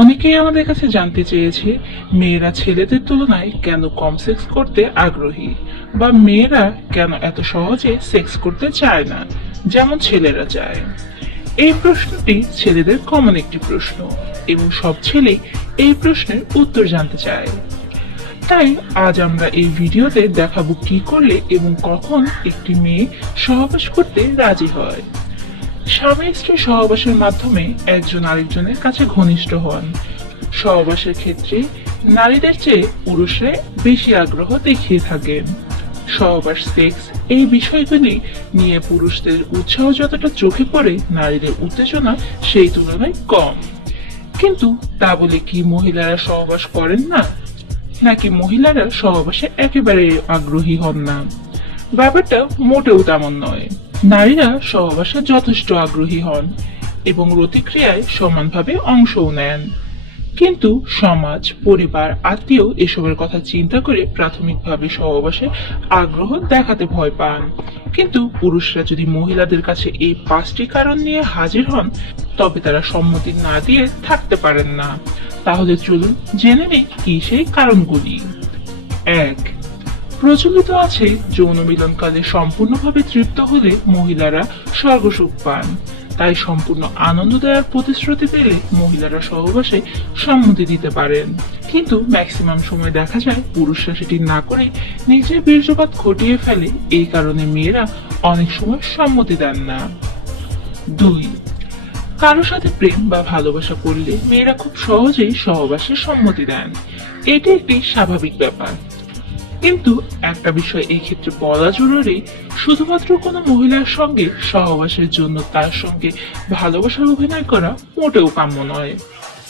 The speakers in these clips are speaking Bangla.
অনেকেই আমাদের কাছে জানতে চেয়েছে মেয়েরা ছেলেদের তুলনায় কেন কম সেক্স করতে আগ্রহী, বা মেয়েরা কেন এত সহজে সেক্স করতে চায় না যেমন ছেলেরা চায়। এই প্রশ্নটি ছেলেদের কমন একটি প্রশ্ন এবং সব ছেলে এই প্রশ্নের উত্তর জানতে চায়। তাই আজ আমরা এই ভিডিওতে দেখাবো কি করলে এবং কখন একটি মেয়ে সহবাস করতে রাজি হয়। স্বামী স্ত্রী সহবাসের মাধ্যমে একজন আরেকজনের কাছে ঘনিষ্ঠ হন। সহবাসের ক্ষেত্রে নারীদের চেয়ে পুরুষরা বেশি আগ্রহ দেখিয়ে থাকেন। সহবাস, সেক্স এই বিষয়গুলি নিয়ে পুরুষদের উৎসাহ যতটা চোখে পড়ে, নারীদের উত্তেজনা সেই তুলনায় কম। কিন্তু তা বলে কি মহিলারা সহবাস করেন না, নাকি মহিলারা সহবাসে একেবারে আগ্রহী হন না? ব্যাপারটা মোটেও তেমন নয়। নারীরা সহবাসে যথেষ্ট আগ্রহী হন এবং প্রতিক্রিয়ায় সমানভাবে অংশও নেন, কিন্তু সমাজ, পরিবার, আত্মীয় এসবের কথা চিন্তা করে প্রাথমিকভাবে সহবাসে আগ্রহ দেখাতে ভয় পান। কিন্তু পুরুষরা যদি মহিলাদের কাছে এই 5টি কারণ নিয়ে হাজির হন, তবে তারা সম্মতি না দিয়ে থাকতে পারেন না। তাহলে চলুন জেনে নিই কি সেই কারণগুলি। 1. প্রচলিত আছে যৌন মিলনকালে সম্পূর্ণভাবে তৃপ্ত হলে মহিলারা স্বর্গসুখ পান। তাই সম্পূর্ণ আনন্দদায়ক প্রতিশ্রুতি পেলে মহিলারা সহবাসে সম্মতি দিতে পারেন। কিন্তু ম্যাক্সিমাম সময় দেখা যায় পুরুষরা সেটি না করে নিজে বীর্যপাত ঘটিয়ে ফেলে। এই কারণে মেয়েরা অনেক সময় সম্মতি দেন না। 2. কারো সাথে প্রেম বা ভালোবাসা করলে মেয়েরা খুব সহজেই সহবাসে সম্মতি দেন। এটি একটি স্বাভাবিক ব্যাপার। কিন্তু একটা বিষয় এই ক্ষেত্রে বলা জরুরি, শুধুমাত্র কোনো মহিলার সঙ্গে সহবাসের জন্য তার সঙ্গে ভালোবাসার অভিনয় করা মোটেও কাম্য নয়।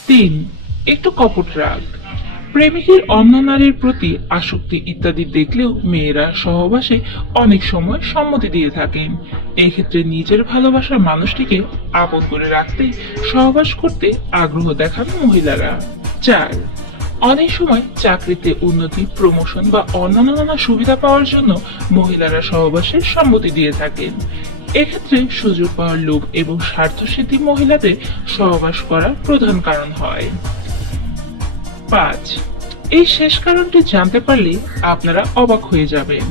3. একটু কপট রাগ, প্রেমিকের অন্য নারীর প্রতি আসক্তি ইত্যাদি দেখলেও মেয়েরা সহবাসে অনেক সময় সম্মতি দিয়ে থাকেন। এই ক্ষেত্রে নিজের ভালোবাসার মানুষটিকে আপন করে রাখতেই সহবাস করতে আগ্রহ দেখান মহিলারা। 4. অনেক সময় চাকরিতে উন্নতি, প্রমোশন বা অন্যান্য নানা সুবিধা পাওয়ার জন্য মহিলারা সহবাসে সম্মতি দিয়ে থাকেন। এক্ষেত্রে সুযোগ পাওয়ার লোভ এবং স্বার্থসিদ্ধি মহিলাদের সহবাস করার প্রধান কারণ হয়। 5. এই শেষ কারণটি জানতে পারলে আপনারা অবাক হয়ে যাবেন।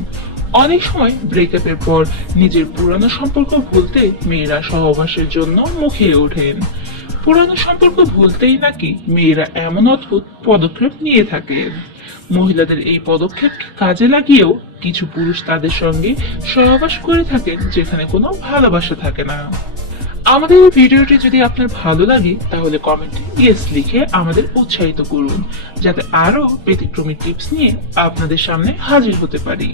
অনেক সময় ব্রেকআপের পর নিজের পুরানো সম্পর্ক ভুলতে মেয়েরা সহবাসের জন্য মুখিয়ে ওঠেন। পুরানো সম্পর্ক ভুলতেই নাকি মেয়েরা এমন অদ্ভুত পদক্ষেপ নিয়ে থাকেন। মহিলাদের এই পদক্ষেপ কাজে লাগিয়েও কিছু পুরুষ তাদের সঙ্গে সহবাস করে থাকেন যেখানে কোনো ভালোবাসা থাকে না। আমাদের এই ভিডিওটি যদি আপনার ভালো লাগে তাহলে কমেন্টে ইয়েস লিখে আমাদের উৎসাহিত করুন, যাতে আরো ব্যতিক্রমী টিপস নিয়ে আপনাদের সামনে হাজির হতে পারি।